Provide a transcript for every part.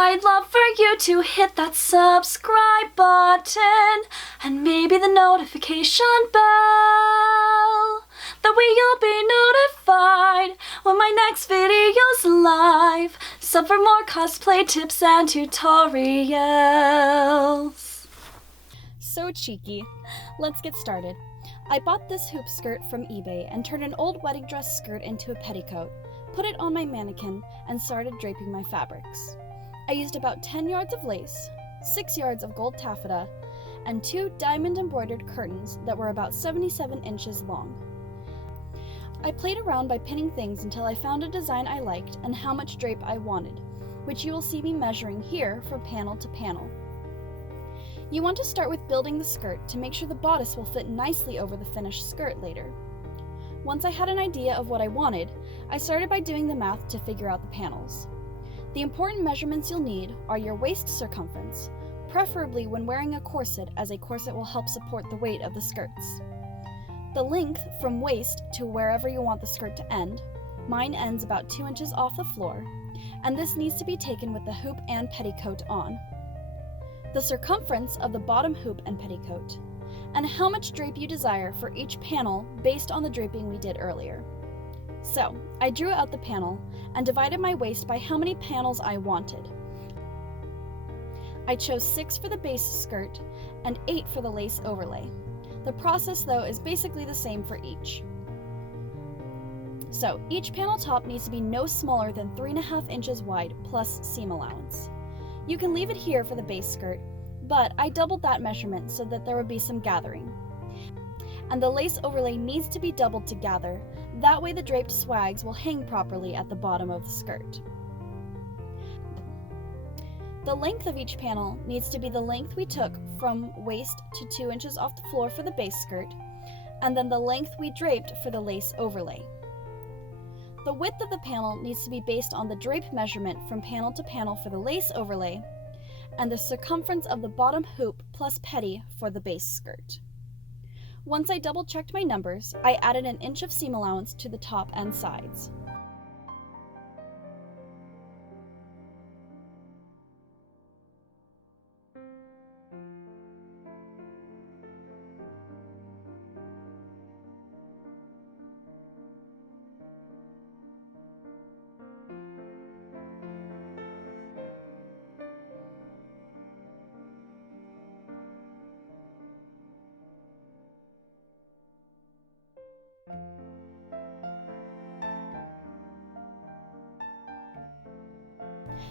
I'd love for you to hit that subscribe button and maybe the notification bell. That way you'll be notified when my next video's live. Sub for more cosplay tips and tutorials. So cheeky. Let's get started. I bought this hoop skirt from eBay and turned an old wedding dress skirt into a petticoat, put it on my mannequin, and started draping my fabrics. I used about 10 yards of lace, 6 yards of gold taffeta, and 2 diamond embroidered curtains that were about 77 inches long. I played around by pinning things until I found a design I liked and how much drape I wanted, which you will see me measuring here from panel to panel. You want to start with building the skirt to make sure the bodice will fit nicely over the finished skirt later. Once I had an idea of what I wanted, I started by doing the math to figure out the panels. The important measurements you'll need are your waist circumference, preferably when wearing a corset, as a corset will help support the weight of the skirts. The length from waist to wherever you want the skirt to end. Mine ends about 2 inches off the floor, and this needs to be taken with the hoop and petticoat on. The circumference of the bottom hoop and petticoat, and how much drape you desire for each panel based on the draping we did earlier. So, I drew out the panel and divided my waist by how many panels I wanted. I chose 6 for the base skirt and 8 for the lace overlay. The process, though, is basically the same for each. So, each panel top needs to be no smaller than 3.5 inches wide plus seam allowance. You can leave it here for the base skirt, but I doubled that measurement so that there would be some gathering. And the lace overlay needs to be doubled to gather, that way the draped swags will hang properly at the bottom of the skirt. The length of each panel needs to be the length we took from waist to 2 inches off the floor for the base skirt, and then the length we draped for the lace overlay. The width of the panel needs to be based on the drape measurement from panel to panel for the lace overlay, and the circumference of the bottom hoop plus petty for the base skirt. Once I double-checked my numbers, I added an inch of seam allowance to the top and sides.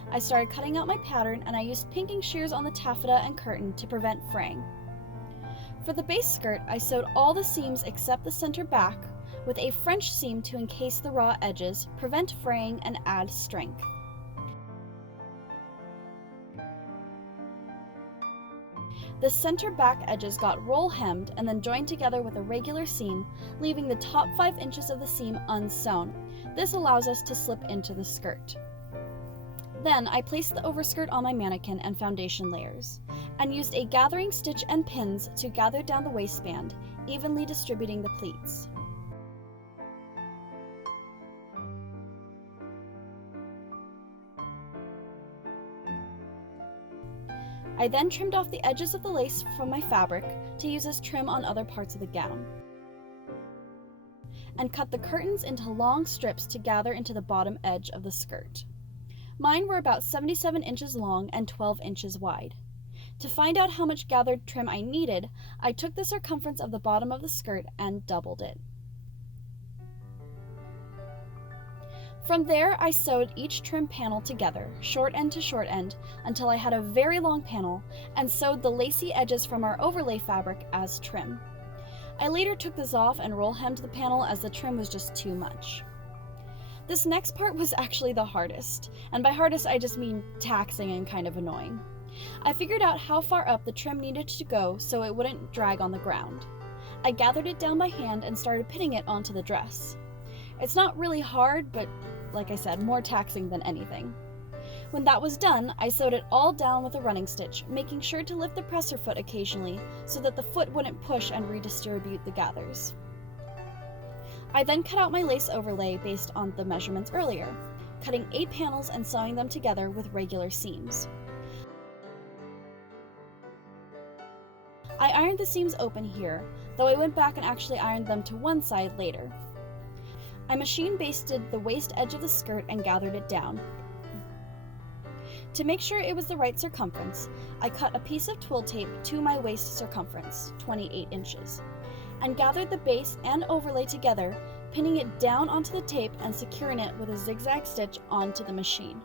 I started cutting out my pattern, and I used pinking shears on the taffeta and curtain to prevent fraying. For the base skirt, I sewed all the seams except the center back with a French seam to encase the raw edges, prevent fraying, and add strength. The center back edges got roll hemmed and then joined together with a regular seam, leaving the top 5 inches of the seam unsewn. This allows us to slip into the skirt. Then I placed the overskirt on my mannequin and foundation layers, and used a gathering stitch and pins to gather down the waistband, evenly distributing the pleats. I then trimmed off the edges of the lace from my fabric to use as trim on other parts of the gown, and cut the curtains into long strips to gather into the bottom edge of the skirt. Mine were about 77 inches long and 12 inches wide. To find out how much gathered trim I needed, I took the circumference of the bottom of the skirt and doubled it. From there, I sewed each trim panel together, short end to short end, until I had a very long panel, and sewed the lacy edges from our overlay fabric as trim. I later took this off and roll hemmed the panel as the trim was just too much. This next part was actually the hardest, and by hardest I just mean taxing and kind of annoying. I figured out how far up the trim needed to go so it wouldn't drag on the ground. I gathered it down by hand and started pinning it onto the dress. It's not really hard, but like I said, more taxing than anything. When that was done, I sewed it all down with a running stitch, making sure to lift the presser foot occasionally so that the foot wouldn't push and redistribute the gathers. I then cut out my lace overlay based on the measurements earlier. cutting 8 panels and sewing them together with regular seams. I ironed the seams open here, though I went back and actually ironed them to one side later. I machine basted the waist edge of the skirt and gathered it down. To make sure it was the right circumference, I cut a piece of twill tape to my waist circumference, 28 inches, and gathered the base and overlay together, pinning it down onto the tape and securing it with a zigzag stitch onto the machine.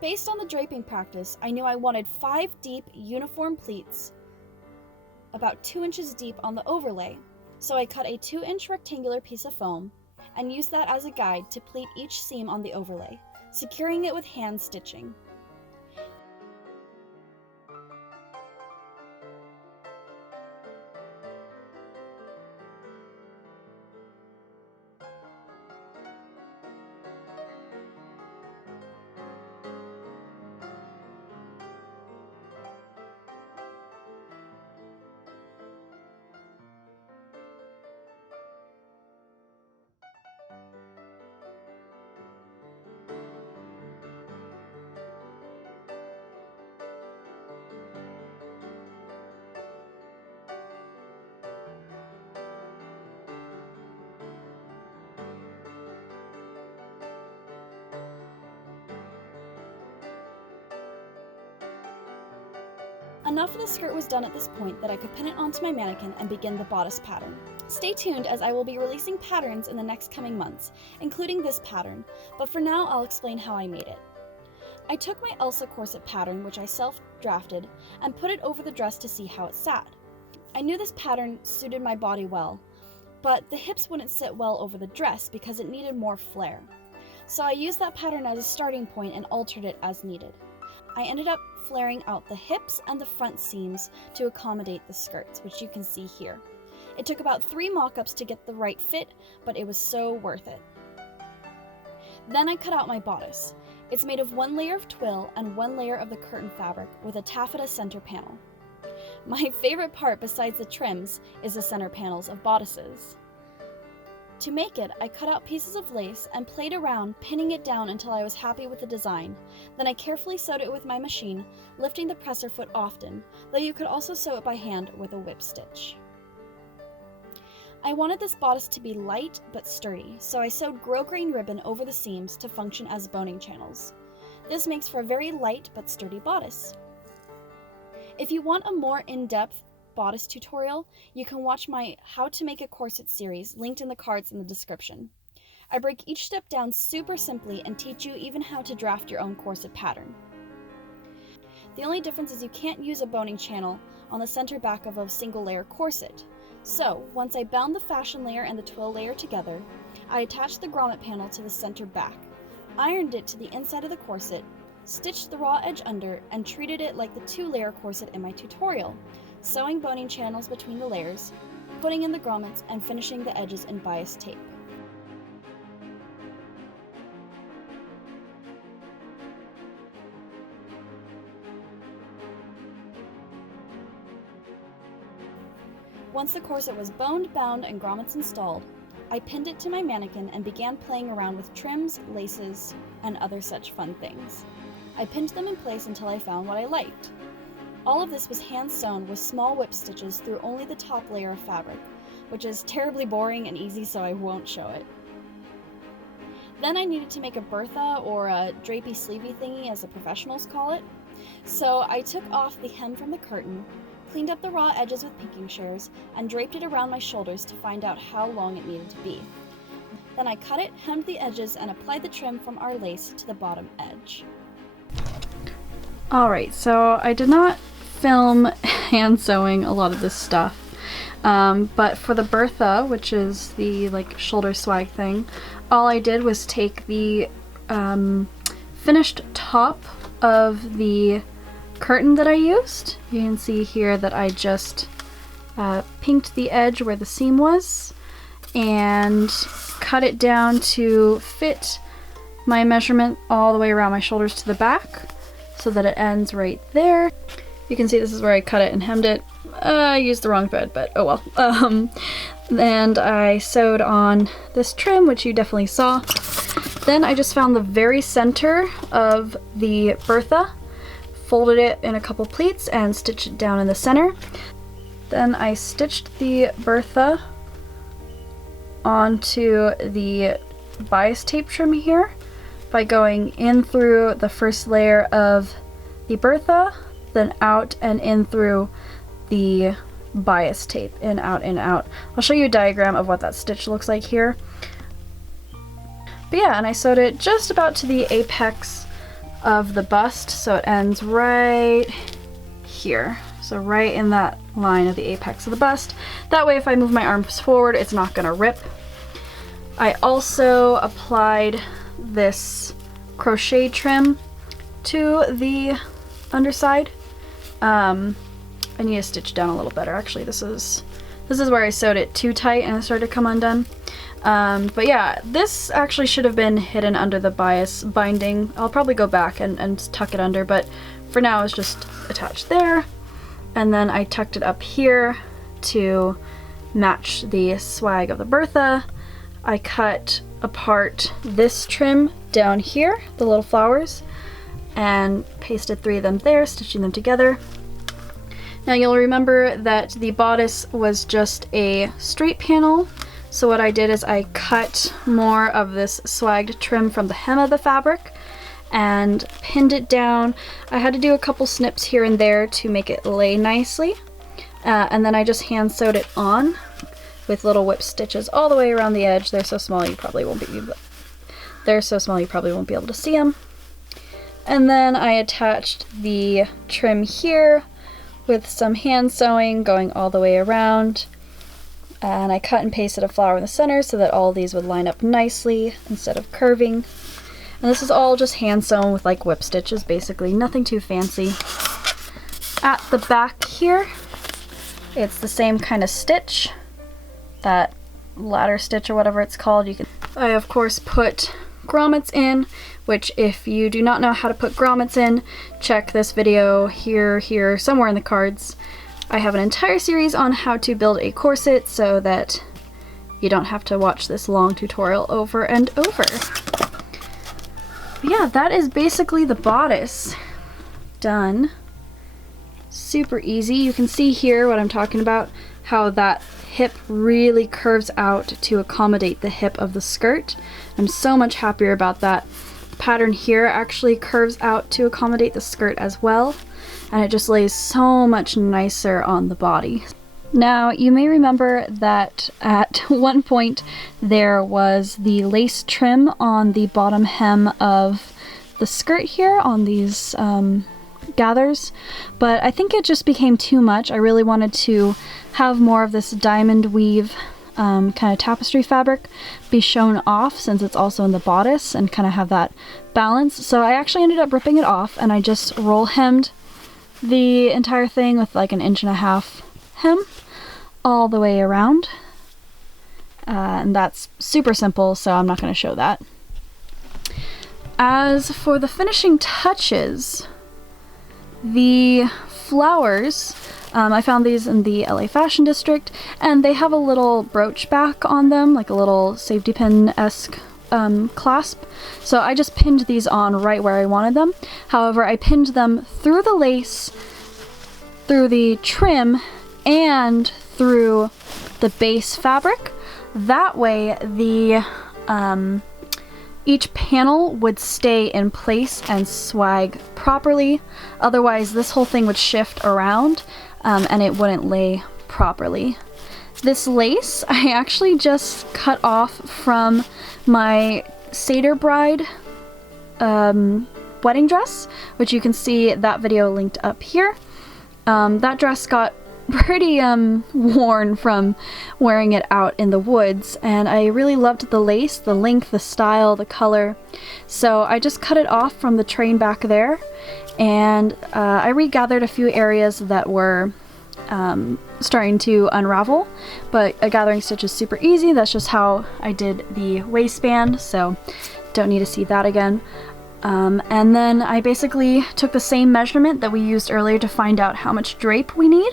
Based on the draping practice, I knew I wanted 5 deep uniform pleats, about 2 inches deep on the overlay, so I cut a 2-inch rectangular piece of foam and used that as a guide to pleat each seam on the overlay, securing it with hand stitching. Enough of the skirt was done at this point that I could pin it onto my mannequin and begin the bodice pattern. Stay tuned as I will be releasing patterns in the next coming months, including this pattern, but for now I'll explain how I made it. I took my Elsa corset pattern, which I self-drafted, and put it over the dress to see how it sat. I knew this pattern suited my body well, but the hips wouldn't sit well over the dress because it needed more flare. So I used that pattern as a starting point and altered it as needed. I ended up flaring out the hips and the front seams to accommodate the skirts, which you can see here. It took about 3 mock-ups to get the right fit, but it was so worth it. Then I cut out my bodice. It's made of 1 layer of twill and 1 layer of the curtain fabric with a taffeta center panel. My favorite part besides the trims is the center panels of bodices. To make it, I cut out pieces of lace and played around, pinning it down until I was happy with the design. Then I carefully sewed it with my machine, lifting the presser foot often, though you could also sew it by hand with a whip stitch. I wanted this bodice to be light but sturdy, so I sewed grosgrain ribbon over the seams to function as boning channels. This makes for a very light but sturdy bodice. If you want a more in-depth bodice tutorial, you can watch my How to Make a Corset series linked in the cards in the description. I break each step down super simply and teach you even how to draft your own corset pattern. The only difference is you can't use a boning channel on the center back of a single layer corset. So, once I bound the fashion layer and the twill layer together, I attached the grommet panel to the center back, ironed it to the inside of the corset, stitched the raw edge under, and treated it like the 2-layer corset in my tutorial, sewing boning channels between the layers, putting in the grommets, and finishing the edges in bias tape. Once the corset was boned, bound, and grommets installed, I pinned it to my mannequin and began playing around with trims, laces, and other such fun things. I pinned them in place until I found what I liked. All of this was hand sewn with small whip stitches through only the top layer of fabric, which is terribly boring and easy, so I won't show it. Then I needed to make a bertha, or a drapey sleevey thingy as the professionals call it. So I took off the hem from the curtain, cleaned up the raw edges with pinking shears, and draped it around my shoulders to find out how long it needed to be. Then I cut it, hemmed the edges, and applied the trim from our lace to the bottom edge. Alright, so I did not film hand sewing a lot of this stuff, but for the bertha, which is the shoulder swag thing, all I did was take the finished top of the curtain that I used. You can see here that I just pinked the edge where the seam was and cut it down to fit my measurement all the way around my shoulders to the back, so that it ends right there. You can see this is where I cut it and hemmed it. I used the wrong thread, but oh well. And I sewed on this trim, which you definitely saw. Then I just found the very center of the bertha, folded it in a couple pleats, and stitched it down in the center. Then I stitched the bertha onto the bias tape trim here by going in through the first layer of the bertha, then out and in through the bias tape, in, out, in, out. I'll show you a diagram of what that stitch looks like here. But yeah, and I sewed it just about to the apex of the bust, so it ends right here. So right in that line of the apex of the bust. That way if I move my arms forward, it's not gonna rip. I also applied this crochet trim to the underside. I need to stitch down a little better. Actually, this is where I sewed it too tight and it started to come undone. But yeah, this actually should have been hidden under the bias binding. I'll probably go back and tuck it under, but for now it's just attached there. And then I tucked it up here to match the swag of the bertha. I cut apart this trim down here, the little flowers, and pasted 3 of them there, stitching them together. Now you'll remember that the bodice was just a straight panel, so what I did is I cut more of this swagged trim from the hem of the fabric and pinned it down. I had to do a couple snips here and there to make it lay nicely, and then I just hand sewed it on with little whip stitches all the way around the edge. They're so small you probably won't be able to see them. And then I attached the trim here with some hand sewing going all the way around, and I cut and pasted a flower in the center so that all these would line up nicely instead of curving. And this is all just hand sewn with like whip stitches, basically, nothing too fancy. At the back here, it's the same kind of stitch, that ladder stitch or whatever it's called. I of course put grommets in, which if you do not know how to put grommets in, check this video here, somewhere in the cards. I have an entire series on how to build a corset so that you don't have to watch this long tutorial over and over. But yeah, that is basically the bodice done. Super easy. You can see here what I'm talking about, how that hip really curves out to accommodate the hip of the skirt. I'm so much happier about that. The pattern here actually curves out to accommodate the skirt as well, and it just lays so much nicer on the body. Now, you may remember that at one point there was the lace trim on the bottom hem of the skirt here on these gathers, but I think it just became too much. I really wanted to have more of this diamond weave kind of tapestry fabric be shown off, since it's also in the bodice, and kind of have that balance. So I actually ended up ripping it off, and I just roll hemmed the entire thing with like an 1.5 inch hem all the way around, and that's super simple, so I'm not going to show that. As for the finishing touches, the flowers, I found these in the LA Fashion District, and they have a little brooch back on them, like a little safety pin-esque clasp. So I just pinned these on right where I wanted them. However, I pinned them through the lace, through the trim, and through the base fabric. That way the each panel would stay in place and swag properly. Otherwise this whole thing would shift around and it wouldn't lay properly. This lace I actually just cut off from my Seder Bride wedding dress, which you can see that video linked up here. That dress got pretty worn from wearing it out in the woods, and I really loved the lace, the length, the style, the color, so I just cut it off from the train back there, and I regathered a few areas that were starting to unravel, but a gathering stitch is super easy. That's just how I did the waistband, so don't need to see that again. And then I basically took the same measurement that we used earlier to find out how much drape we need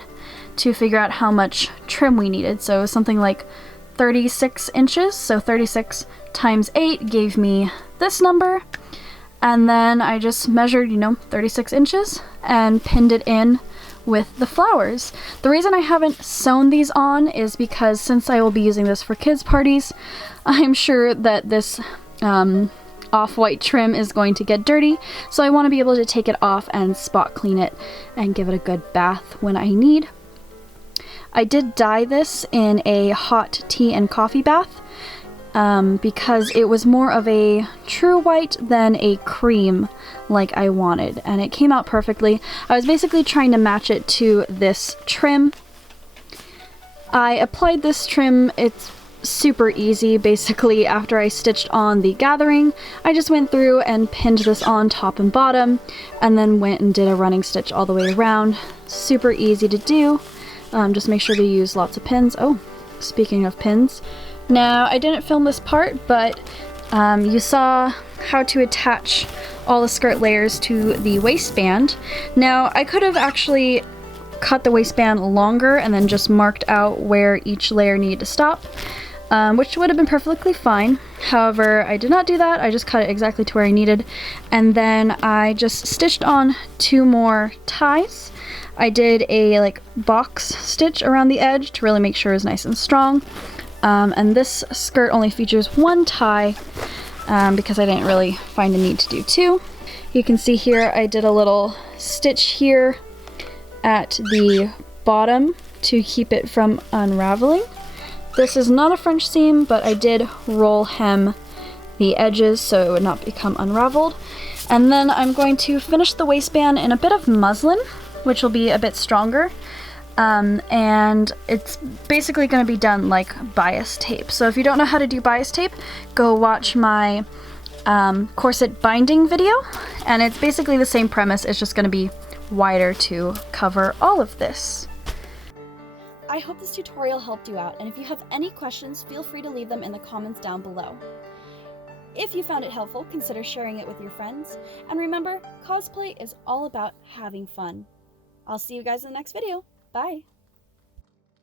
to figure out how much trim we needed. So something like 36 inches, so 36 times 8 gave me this number. And then I just measured, 36 inches and pinned it in with the flowers. The reason I haven't sewn these on is because since I will be using this for kids' parties, I'm sure that this off-white trim is going to get dirty, so I want to be able to take it off and spot clean it and give it a good bath when I need. I did dye this in a hot tea and coffee bath because it was more of a true white than a cream like I wanted, and it came out perfectly. I was basically trying to match it to this trim. I applied this trim, it's super easy. Basically, after I stitched on the gathering, I just went through and pinned this on top and bottom, and then went and did a running stitch all the way around. Super easy to do. Just make sure to use lots of pins. Oh, speaking of pins. Now, I didn't film this part, but you saw how to attach all the skirt layers to the waistband. Now, I could have actually cut the waistband longer and then just marked out where each layer needed to stop, which would have been perfectly fine. However, I did not do that. I just cut it exactly to where I needed, and then I just stitched on 2 more ties. I did a box stitch around the edge to really make sure it was nice and strong. And this skirt only features 1 tie because I didn't really find a need to do 2. You can see here I did a little stitch here at the bottom to keep it from unraveling. This is not a French seam, but I did roll hem the edges so it would not become unraveled. And then I'm going to finish the waistband in a bit of muslin, which will be a bit stronger. And it's basically going to be done like bias tape. So if you don't know how to do bias tape, go watch my corset binding video, and it's basically the same premise. It's just going to be wider to cover all of this. I hope this tutorial helped you out, and if you have any questions, feel free to leave them in the comments down below. If you found it helpful, consider sharing it with your friends, and remember, cosplay is all about having fun. I'll see you guys in the next video. Bye!